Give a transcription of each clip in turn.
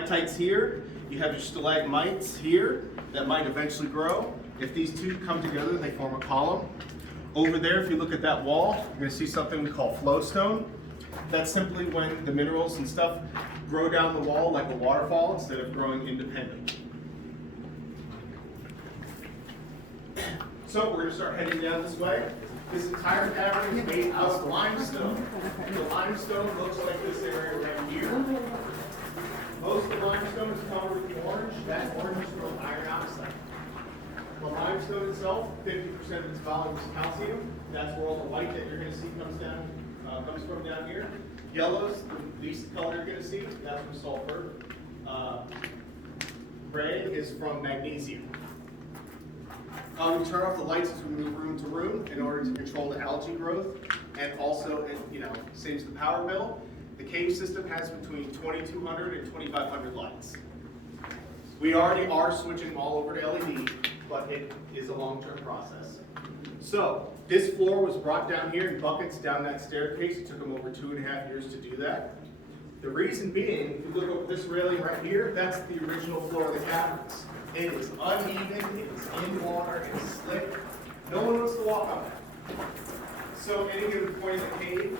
stalactites here. You have your stalagmites here that might eventually grow. If these two come together, they form a column. Over there, if you look at that wall, you're going to see something we call flowstone. That's simply when the minerals and stuff grow down the wall like a waterfall instead of growing independently. So we're going to start heading down this way. This entire cavern is made out of limestone. The limestone looks like this area right here. Most of the limestone is covered with orange. That orange is from iron oxide. The limestone itself, 50% of its volume is calcium. That's where all the white that you're going to see comes from down here. Yellow's the least color you're going to see. That's from sulfur. Gray is from magnesium. We turn off the lights as we move room to room in order to control the algae growth, and also it saves the power bill. The cave system has between 2,200 and 2,500 lights. We already are switching them all over to LED, but it is a long-term process. So this floor was brought down here in buckets down that staircase. It took them over 2.5 years to do that. The reason being, if you look over this railing right here, that's the original floor of the caverns. It is uneven, it is in water, it is slick. No one wants to walk on it. So at any given point in the cave,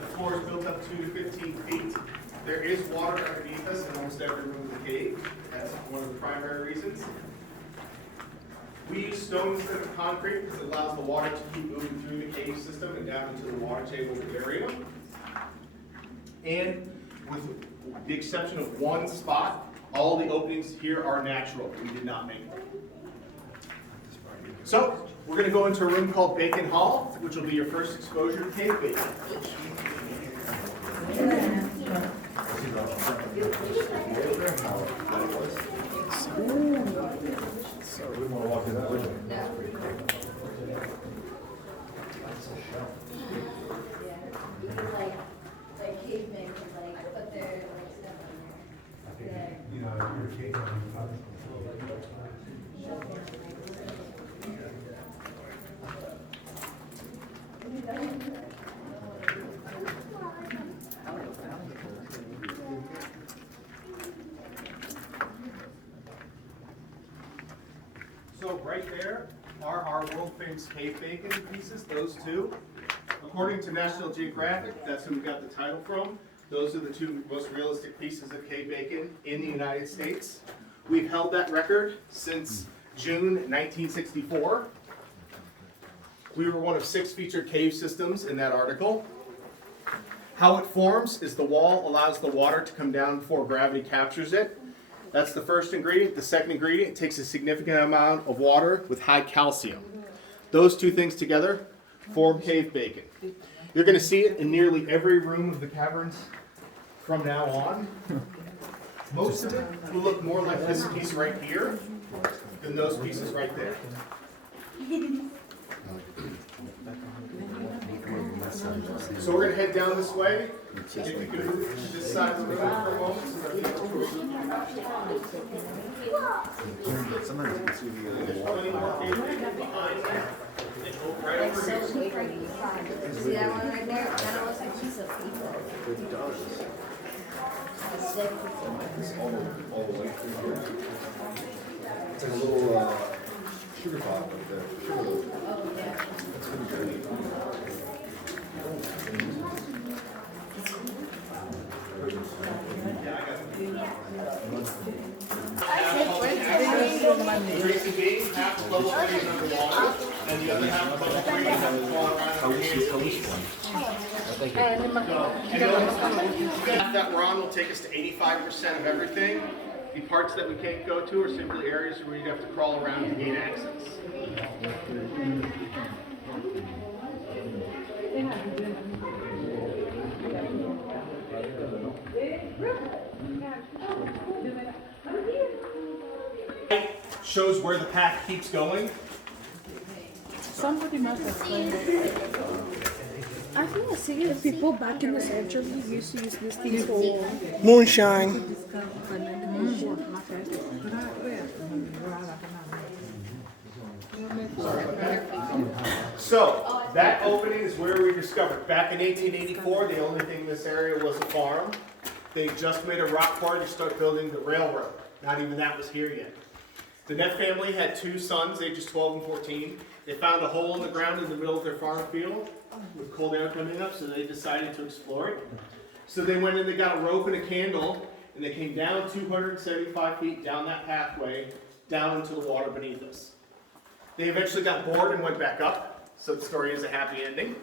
the floor is built up 2 to 15 feet. There is water underneath us in almost every room of the cave. That's one of the primary reasons. We use stone instead of concrete because it allows the water to keep moving through the cave system and down into the water table area. And with the exception of one spot, all the openings here are natural. We did not make them. So we're going to go into a room called Bacon Hall, which will be your first exposure to cave bacon. So we want to walk in that way. Like cavemen, but they're like stuff on there. You know, you're a cave. So right there are our world famous cave bacon pieces, those two. According to National Geographic, that's who we got the title from. Those are the two most realistic pieces of cave bacon in the United States. We've held that record since June 1964. We were one of 6 featured cave systems in that article. How it forms is the wall allows the water to come down before gravity captures it. That's the first ingredient. The second ingredient takes a significant amount of water with high calcium. Those two things together form cave bacon. You're going to see it in nearly every room of the caverns from now on. Most of it will look more like this piece right here than those pieces right there. So we're going to head down this way. If you can move to this side of the room for a moment. Sometimes you can see There's plenty more cave bacon behind there. Right over here. See that one right there? That looks like a piece of paper. It does. It's all the way through here. It's like a little sugar pot with the sugar loaf. Oh, yeah. That's going to be great. Tracy B, half the level 3 is underwater, and the other half of level 3 is underwater around your hands. That we're on will take us to 85% of everything. The parts that we can't go to are simply areas where you'd have to crawl around to gain access. Shows where the path keeps going. Somebody must have claimed it. I think I see the people back in the century used to use this thing for Moonshine. So, that opening is where we discovered. Back in 1884, the only thing in this area was a farm. They just made a rock quarry to start building the railroad. Not even that was here yet. The Neff family had 2 sons, ages 12 and 14. They found a hole in the ground in the middle of their farm field with cold air coming up, so they decided to explore it. So they went in, they got a rope and a candle, and they came down 275 feet down that pathway, down into the water beneath us. They eventually got bored and went back up, so the story is a happy ending.